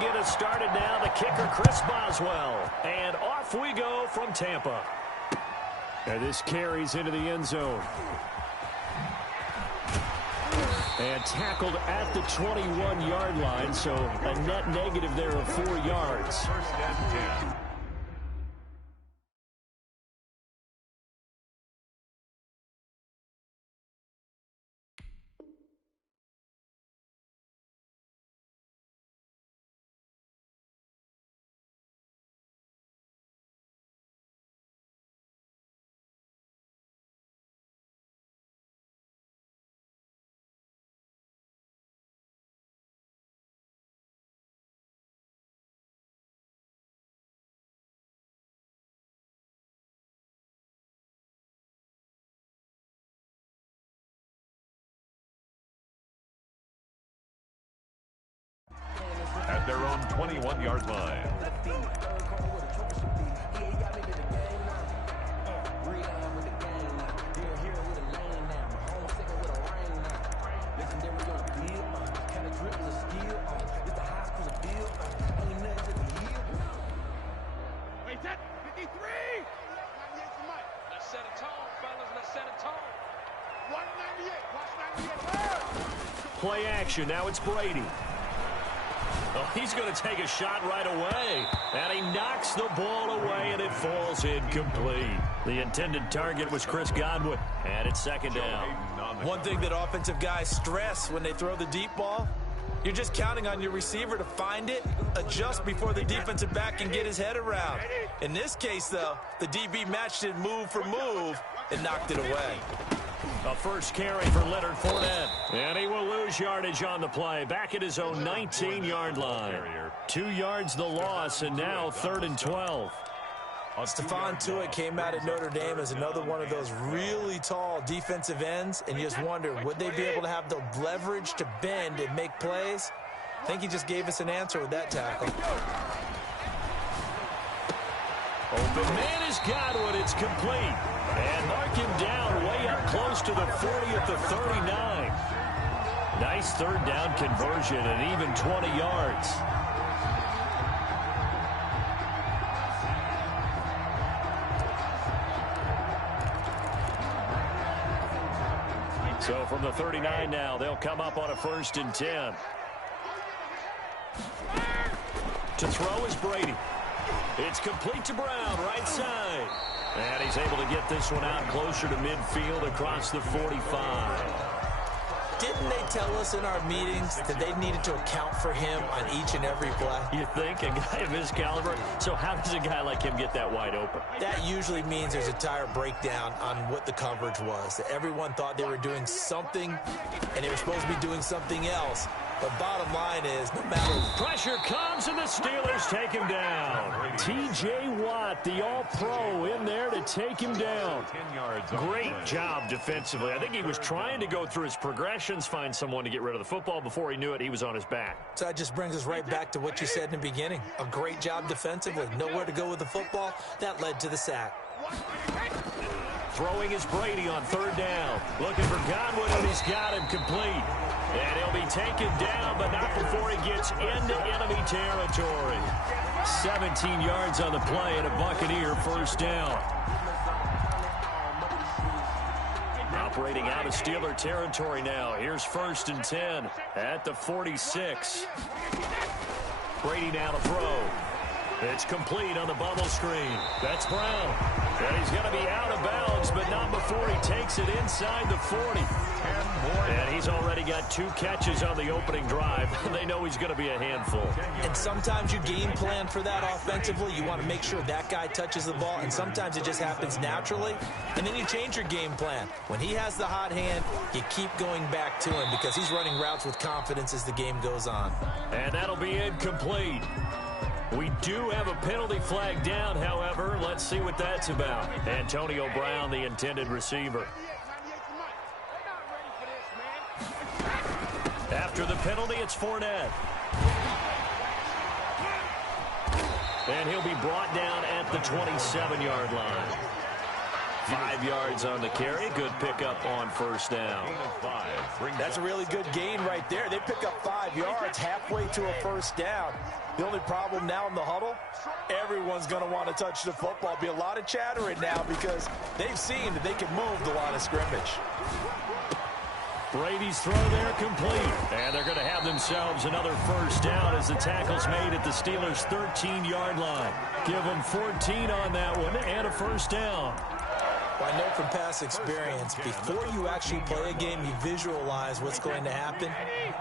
get us started now. The kicker, Chris Boswell. And off we go from Tampa. And this carries into the end zone. And tackled at the 21-yard line, so a net negative there of 4 yards. First and 10. At their own 21-yard line. Wait, that 53. Let's set a tone, fellas. Let's set a tone. 198. Watch 98. Play action. Now it's Brady. Oh, he's going to take a shot right away. And he knocks the ball away, and it falls incomplete. The intended target was Chris Godwin, and it's second down. One thing that offensive guys stress when they throw the deep ball, you're just counting on your receiver to find it, adjust before the defensive back can get his head around. In this case, though, the DB matched it move for move and knocked it away. A first carry for Leonard Fournette. And he will lose yardage on the play. Back at his own 19-yard line. 2 yards the loss, and now 3rd and 12. Stephon Tuitt came out of Notre Dame as another one of those really tall defensive ends, and you just wonder, would they be able to have the leverage to bend and make plays? I think he just gave us an answer with that tackle. Open man is Godwin. It's complete. And mark him down way up close to the 40 at the 39. Nice third down conversion and even 20 yards. So from the 39 now, they'll come up on a 1st and 10. To throw is Brady. It's complete to Brown, right side. And he's able to get this one out closer to midfield across the 45. Didn't they tell us in our meetings that they needed to account for him on each and every play? You think? A guy of his caliber? So how does a guy like him get that wide open? That usually means there's a tire breakdown on what the coverage was. That everyone thought they were doing something, and they were supposed to be doing something else. But bottom line is, no matter... Pressure comes, and the Steelers take him down. T.J. Watt, the all-pro, in there to take him down. Great job defensively. I think he was trying to go through his progressions, find someone to get rid of the football. Before he knew it, he was on his back. So that just brings us right back to what you said in the beginning. A great job defensively. Nowhere to go with the football. That led to the sack. Throwing is Brady on 3rd down. Looking for Godwin, and he's got him complete. And he'll be taken down, but not before he gets into enemy territory. 17 yards on the play, and a Buccaneer 1st down. Operating out of Steeler territory now. Here's 1st and 10 at the 46. Brady now to throw. It's complete on the bubble screen. That's Brown. And he's going to be out of bounds, but not before he takes it inside the 40. And he's already got 2 catches on the opening drive. They know he's going to be a handful. And sometimes you game plan for that offensively. You want to make sure that guy touches the ball, and sometimes it just happens naturally. And then you change your game plan. When he has the hot hand, you keep going back to him because he's running routes with confidence as the game goes on. And that'll be incomplete. We do have a penalty flag down, however. Let's see what that's about. Antonio Brown, the intended receiver. After the penalty, it's Fournette. And he'll be brought down at the 27-yard line. 5 yards on the carry. Good pickup on first down. That's a really good gain right there. They pick up 5 yards halfway to a first down. The only problem now in the huddle, everyone's going to want to touch the football. Be a lot of chattering now because they've seen that they can move the line of scrimmage. Brady's throw there complete. And they're going to have themselves another first down as the tackle's made at the Steelers' 13-yard line. Give them 14 on that one and a first down. Well, I know from past experience, before you actually play a game, you visualize what's going to happen.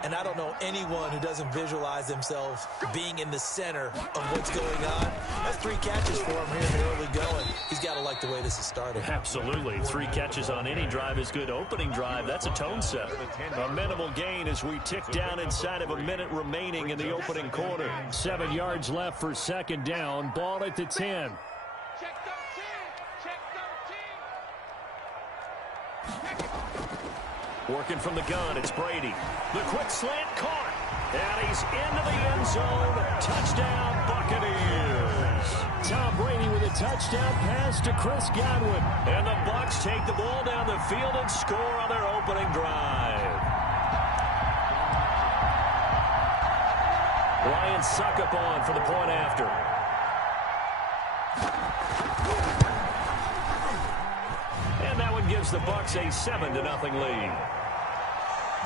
And I don't know anyone who doesn't visualize themselves being in the center of what's going on. That's 3 catches for him here in the early going. He's got to like the way this is started. Absolutely. 3 catches on any drive is good. Opening drive, that's a tone setter. A minimal gain as we tick down inside of a minute remaining in the opening quarter. 7 yards left for second down. Ball at the 10. Working from the gun, it's Brady. The quick slant caught. And he's into the end zone. Touchdown, Buccaneers. Tom Brady with a touchdown pass to Chris Godwin. And the Bucs take the ball down the field and score on their opening drive. Ryan Suckup on for the point after. And that one gives the Bucs a 7-0 lead.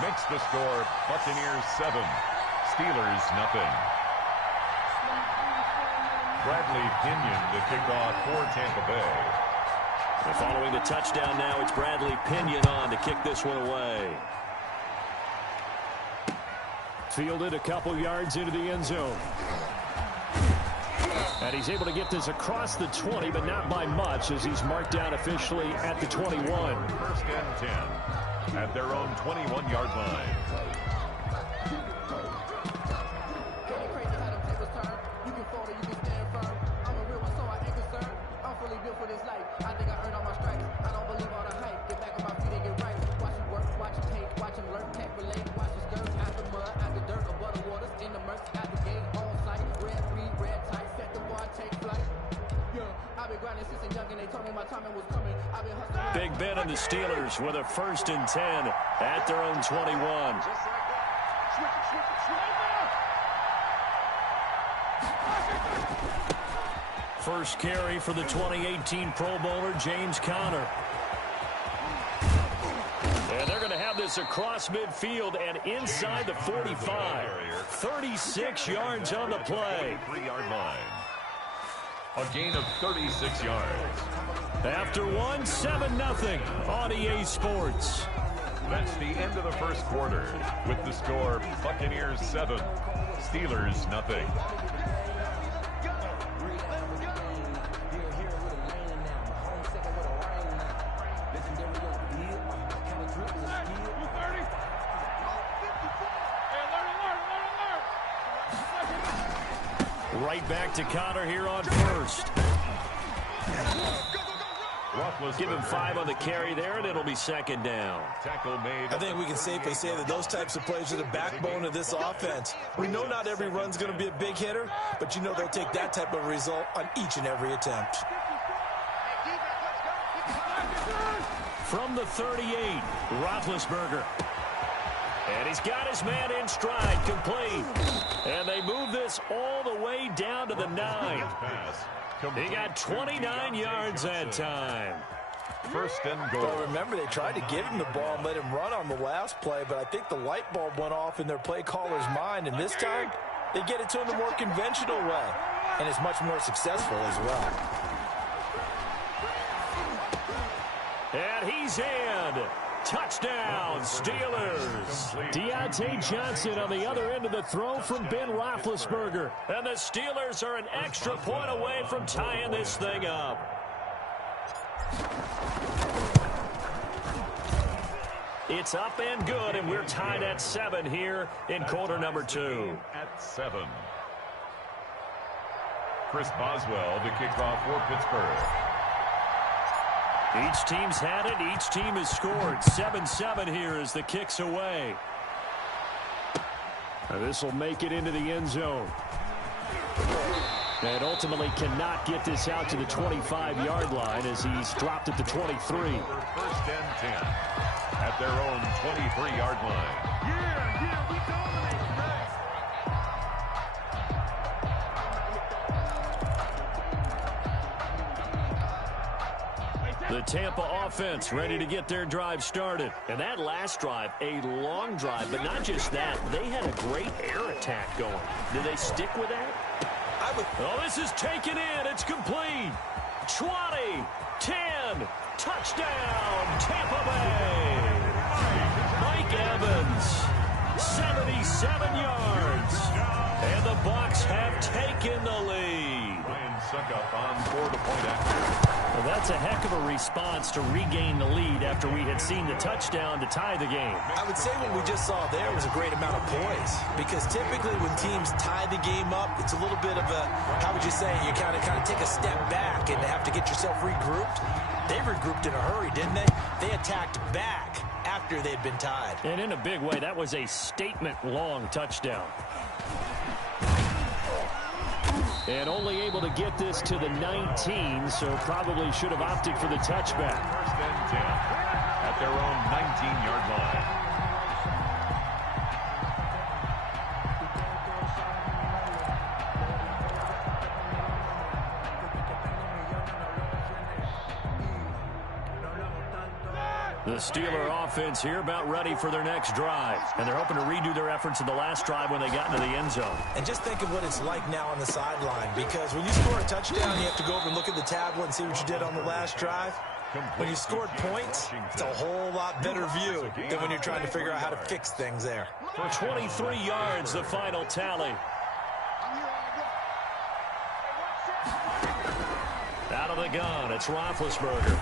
Makes the score Buccaneers 7, Steelers nothing. Bradley Pinion to kick off for Tampa Bay. And following the touchdown now, it's Bradley Pinion on to kick this one away. Fielded a couple yards into the end zone. And he's able to get this across the 20, but not by much as he's marked down officially at the 21. First and 10 at their own 21-yard line. Big Ben and the Steelers with a 1st and 10 at their own 21. First carry for the 2018 Pro Bowler, James Conner. And they're going to have this across midfield and inside the 45. 36 yards on the play. 3-yard line. A gain of 36 yards. After one, 7-0 on EA Sports. That's the end of the first quarter with the score Buccaneers 7, Steelers nothing. Right back to Conner here on first. Give him 5 on the carry there, and it'll be second down. Tackle made. I think we can safely say that those types of plays are the backbone of this offense. We know not every run's going to be a big hitter, but you know they'll take that type of result on each and every attempt. From the 38, Roethlisberger. And he's got his man in stride, complete. And they move this all the way down to the 9. He got 29 yards that time. First and goal. Well, remember, they tried to give him the ball and let him run on the last play, but I think the light bulb went off in their play caller's mind, and this time they get it to him the more conventional way, and it's much more successful as well. And he's in. Touchdown, Steelers. Deontay Johnson on the other end of the throw from Ben Roethlisberger. And the Steelers are an extra point away from tying this thing up. It's up and good, and we're tied at 7 here in quarter number 2. At 7. Chris Boswell to kick off for Pittsburgh. Each team's had it. Each team has scored. 7-7 here as the kick's away. This will make it into the end zone. And ultimately cannot get this out to the 25-yard line as he's dropped at the 23. First and 10 at their own 23-yard line. Yeah, we dominate today. The Tampa offense ready to get their drive started. And that last drive, a long drive, but not just that. They had a great air attack going. Did they stick with that? Oh, this is taken in. It's complete. 20, 10, touchdown, Tampa Bay. Mike Evans, 77 yards. And the Bucs have taken the lead. Ryan Suckup on 4-point action. Well, that's a heck of a response to regain the lead after we had seen the touchdown to tie the game. I would say what we just saw there was a great amount of poise, because typically when teams tie the game up, it's a little bit of a, how would you say, you kind of take a step back and have to get yourself regrouped. They regrouped in a hurry, didn't they? They attacked back after they'd been tied. And in a big way, that was a statement-long touchdown. And only able to get this to the 19, so probably should have opted for the touchback. First and 10 at their own 19-yard line. The Steeler offense here about ready for their next drive. And they're hoping to redo their efforts in the last drive when they got into the end zone. And just think of what it's like now on the sideline, because when you score a touchdown, you have to go over and look at the tablet and see what you did on the last drive. When you scored points, it's a whole lot better view than when you're trying to figure out how to fix things there. For 23 yards, the final tally. Out of the gun, it's Roethlisberger.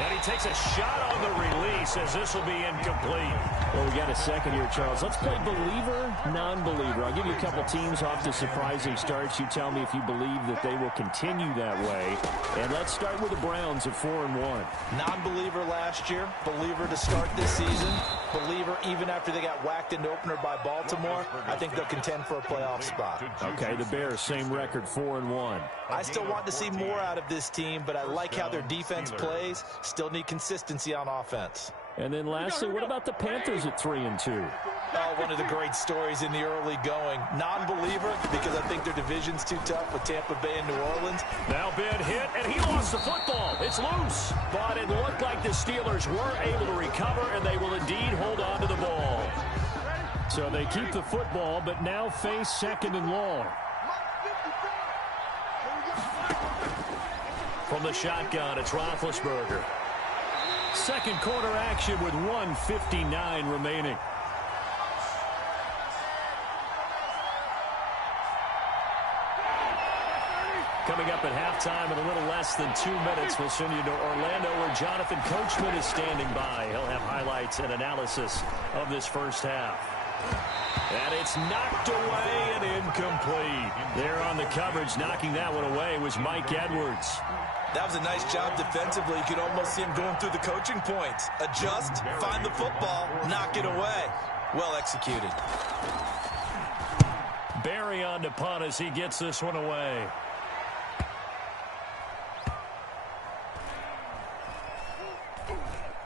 And he takes a shot on the release as this will be incomplete. Well, we got a second here, Charles. Let's play believer, non-believer. I'll give you a couple teams off to surprising starts. You tell me if you believe that they will continue that way. And let's start with the Browns at 4-1. Non-believer last year, believer to start this season, believer even after they got whacked in the opener by Baltimore. I think they'll contend for a playoff spot. Okay, the Bears, same record, 4-1. I still want to see more out of this team, but I like how their defense plays. Still need consistency on offense. And then lastly, what about the Panthers at 3-2? Oh, one of the great stories in the early going. Non-believer, because I think their division's too tough with Tampa Bay and New Orleans. Now Ben hit, and he lost the football. It's loose. But it looked like the Steelers were able to recover, and they will indeed hold on to the ball. So they keep the football, but now face 2nd and long. From the shotgun, it's Roethlisberger. Second quarter action with 1:59 remaining. Coming up at halftime in a little less than 2 minutes, we'll send you to Orlando where Jonathan Coachman is standing by. He'll have highlights and analysis of this first half. And it's knocked away and incomplete. There on the coverage, knocking that one away was Mike Edwards. That was a nice job defensively. You could almost see him going through the coaching points. Adjust, find the football, knock it away. Well executed. Barry on the punt as he gets this one away.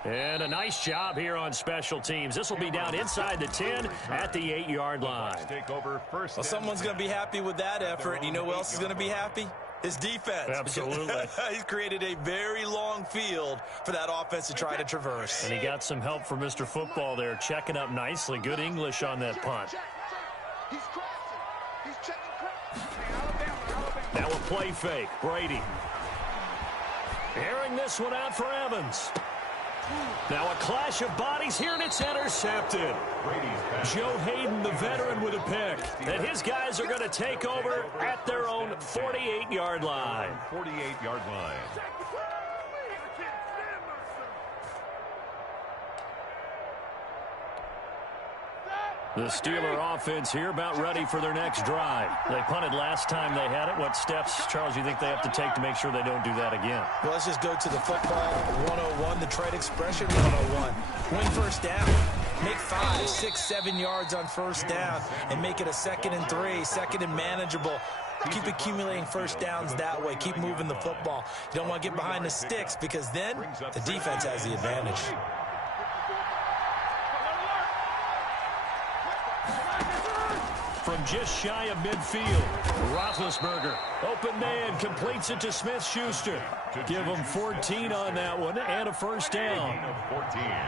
And a nice job here on special teams. This will be down inside the 10 at the 8-yard line. Well, someone's going to be happy with that effort. You know who else is going to be happy? His defense. Absolutely. He's created a very long field for that offense to try to traverse. And he got some help from Mr. Football there, checking up nicely. Good English on that punt. Now a play fake. Brady. Airing this one out for Evans. Now a clash of bodies here, and it's intercepted. Joe Hayden, the veteran, with a pick. And his guys are going to take over at their own 48-yard line. 48-yard line. The Steeler offense here about ready for their next drive. They punted last time they had it. What steps, Charles, you think they have to take to make sure they don't do that again? Well, let's just go to the football 101, the trade expression 101. Win first down. Make 5, 6, 7 yards on first down and make it a 2nd and 3, 2nd and manageable. Keep accumulating first downs that way. Keep moving the football. You don't want to get behind the sticks because then the defense has the advantage. From just shy of midfield, Roethlisberger, open man, completes it to Smith-Schuster. Give him 14 on that one and a first down.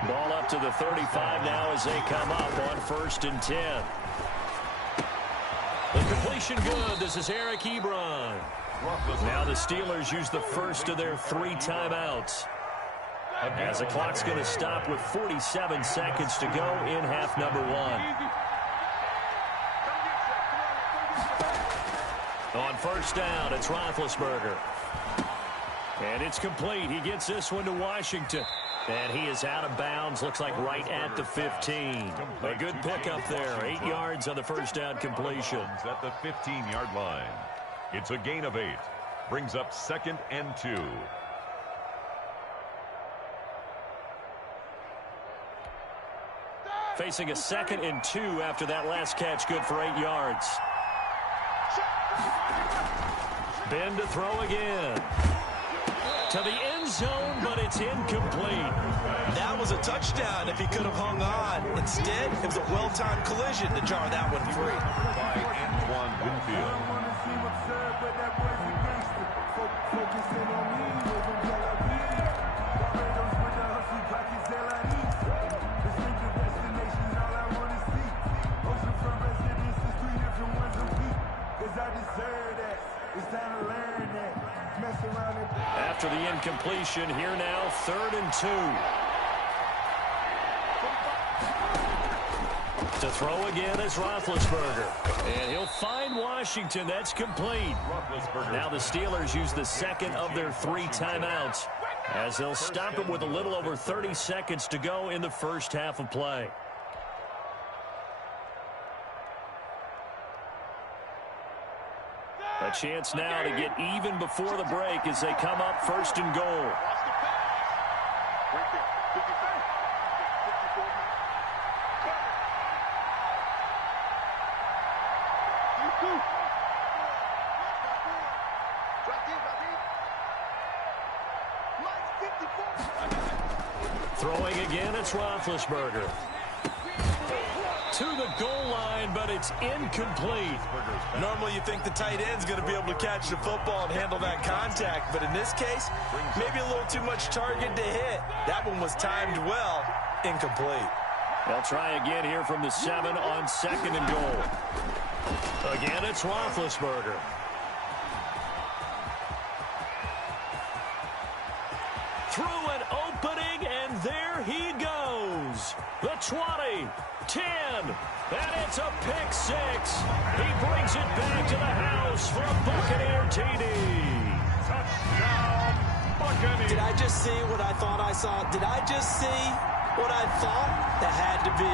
Ball up to the 35 now as they come up on 1st and 10. The completion good. This is Eric Ebron. Now the Steelers use the first of their 3 timeouts. As the clock's going to stop with 47 seconds to go in half number 1. On 1st down, it's Roethlisberger. And it's complete. He gets this one to Washington. And he is out of bounds. Looks like right at the 15. A good pickup there. 8 yards on the 1st down completion. At the 15-yard line. It's a gain of 8. Brings up 2nd and 2. Facing a 2nd and 2 after that last catch. Good for 8 yards. Ben to throw again. To the end zone, but it's incomplete. That was a touchdown if he could have hung on. Instead, it was a well-timed collision to jar that one free. By Antoine Winfield. After the incompletion, here now, 3rd and 2. To throw again is Roethlisberger. And he'll find Washington. That's complete. Now the Steelers use the 2nd of their 3 timeouts as they'll stop it with a little over 30 seconds to go in the first half of play. A chance now to get even before the break as they come up 1st and goal. Throwing again, it's Roethlisberger. To the goal line, but it's incomplete. Normally you think the tight end's going to be able to catch the football and handle that contact, but in this case, maybe a little too much target to hit. That one was timed well, incomplete. They'll try again here from the 7 on 2nd and goal. Again, it's Roethlisberger. Through an opening, and there he goes. The 20. 10, and it's a pick 6. He brings it back to the house for a Buccaneer TD. Touchdown, Buccaneers. Did I just see what I thought I saw? Did I just see what I thought? That had to be.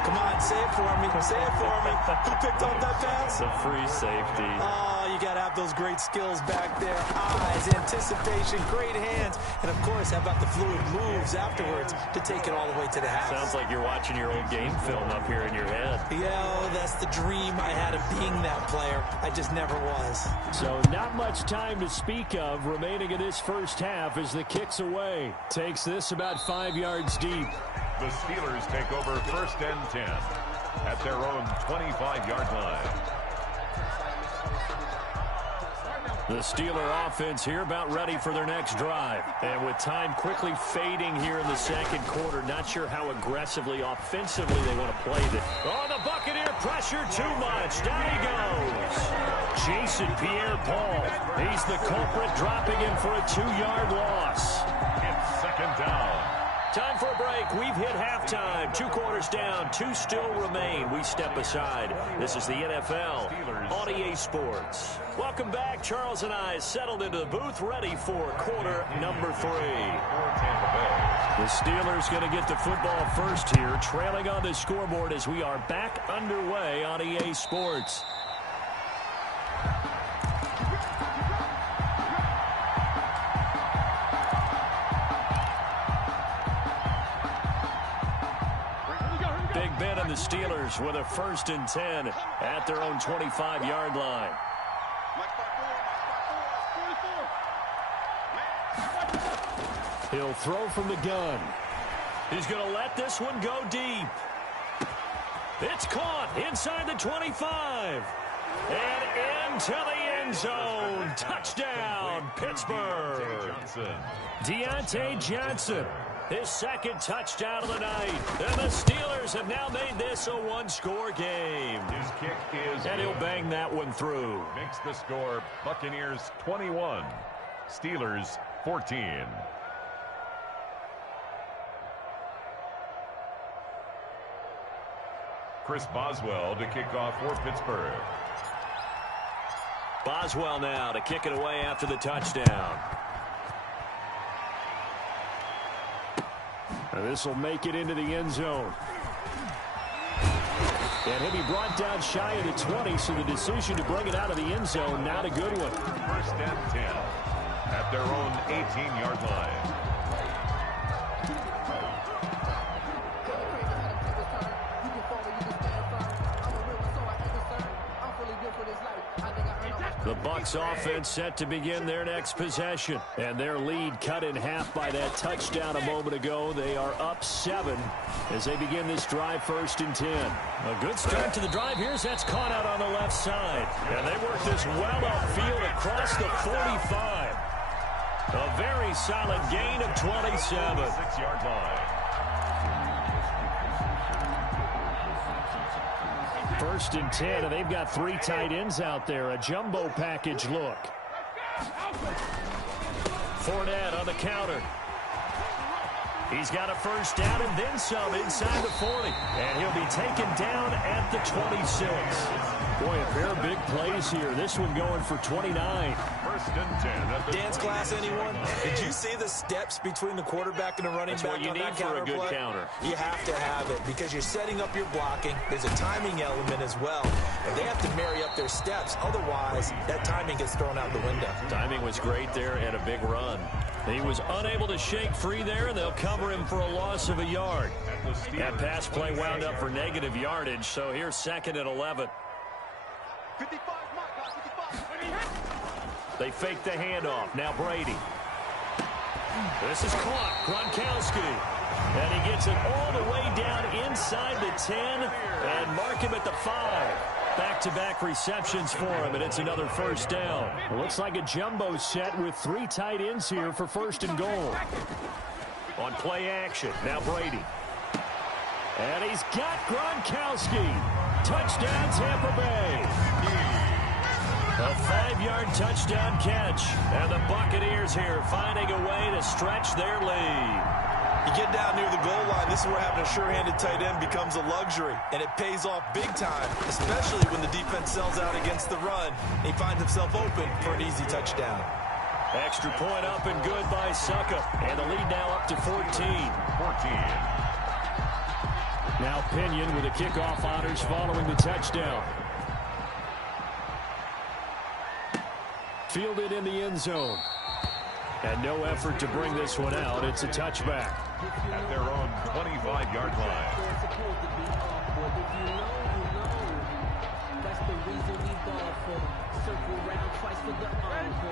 Come on, say it for me. Say it for me. Who picked up that pass? The free safety. Oh, you got to have those great skills back there. Eyes, anticipation, great hands. And, of course, how about the fluid moves afterwards to take it all the way to the house? Sounds like you're watching your old game film up here in your head. Yeah, that's the dream I had of being that player. I just never was. So not much time to speak of remaining in this first half as the kick's away. Takes this about 5 yards deep. The Steelers take over 1st and 10 at their own 25-yard line. The Steeler offense here about ready for their next drive. And with time quickly fading here in the 2nd quarter, not sure how aggressively, offensively they want to play this. Oh, the Buccaneer pressure too much. Down he goes. Jason Pierre-Paul. He's the culprit, dropping him for a 2-yard loss. It's 2nd down. Time for a break. We've hit halftime. 2 quarters down. 2 still remain. We step aside. This is the NFL on EA Sports. Welcome back. Charles and I settled into the booth, ready for quarter number 3. The Steelers going to get the football first here, trailing on the scoreboard as we are back underway on EA Sports. Big Ben and the Steelers with a 1st and 10 at their own 25-yard line. He'll throw from the gun. He's going to let this one go deep. It's caught inside the 25. And into the end zone. Touchdown, Pittsburgh. Deontay Johnson, his second touchdown of the night. And the Steelers have now made this a one-score game. His kick is and he'll bang that one through. Makes the score Buccaneers 21, Steelers 14. Chris Boswell to kick off for Pittsburgh. Boswell now to kick it away after the touchdown. And this will make it into the end zone. And he'll be brought down shy of the 20, so the decision to bring it out of the end zone, not a good one. First and 10 at their own 18-yard line. The Bucs offense set to begin their next possession. And their lead cut in half by that touchdown a moment ago. They are up 7 as they begin this drive, first and 10. A good start to the drive. Here's that's caught out on the left side. And they work this well upfield across the 45. A very solid gain of 27. 6-yard line. First and 10, and they've got 3 tight ends out there. A jumbo package look. Fournette on the counter. He's got a first down and then some inside the 40. And he'll be taken down at the 26. Boy, a pair of big plays here. This one going for 29. First and 10 at the Dance class, anyone? Did you see the steps between the quarterback and the running That's back what you on need that for a good play? counter. You have to have it because you're setting up your blocking. There's a timing element as well. And they have to marry up their steps. Otherwise, that timing gets thrown out the window. Timing was great there and a big run. He was unable to shake free there, and they'll cover him for a loss of a yard. That pass play wound up for negative yardage, so here's second and 11. They fake the handoff. Now Brady. This is caught. Gronkowski. And he gets it all the way down inside the 10 and mark him at the 5. Back-to-back receptions for him, and it's another first down. It looks like a jumbo set with 3 tight ends here for first and goal. On play action, now Brady. And he's got Gronkowski. Touchdown, Tampa Bay. A 5-yard touchdown catch. And the Buccaneers here finding a way to stretch their lead. You get down near the goal line, this is where having a sure-handed tight end becomes a luxury, and it pays off big time, especially when the defense sells out against the run, and he finds himself open for an easy touchdown. Extra point up and good by Suckup, and the lead now up to 14. Now Pinion with the kickoff honors following the touchdown. Fielded in the end zone. And no effort to bring this one out. It's a touchback. At their own 25-yard line.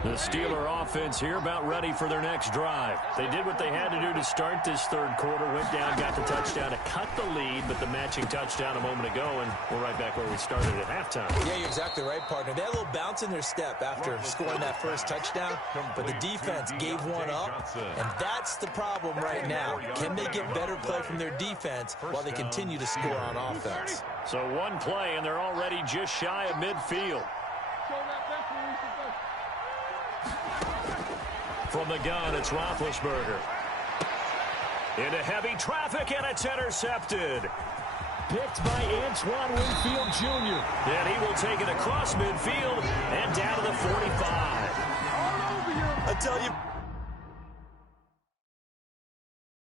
The Steeler offense here about ready for their next drive. They did what they had to do to start this third quarter. Went down, got the touchdown to cut the lead, but the matching touchdown a moment ago, and we're right back where we started at halftime. Yeah, you're exactly right, partner. They had a little bounce in their step after scoring that first touchdown, but the defense gave one up, and that's the problem right now. Can they get better play from their defense while they continue to score on offense? So one play, and they're already just shy of midfield. From the gun, it's Roethlisberger. Into heavy traffic, and it's intercepted. Picked by Antoine Winfield Jr. And he will take it across midfield and down to the 45. I tell you,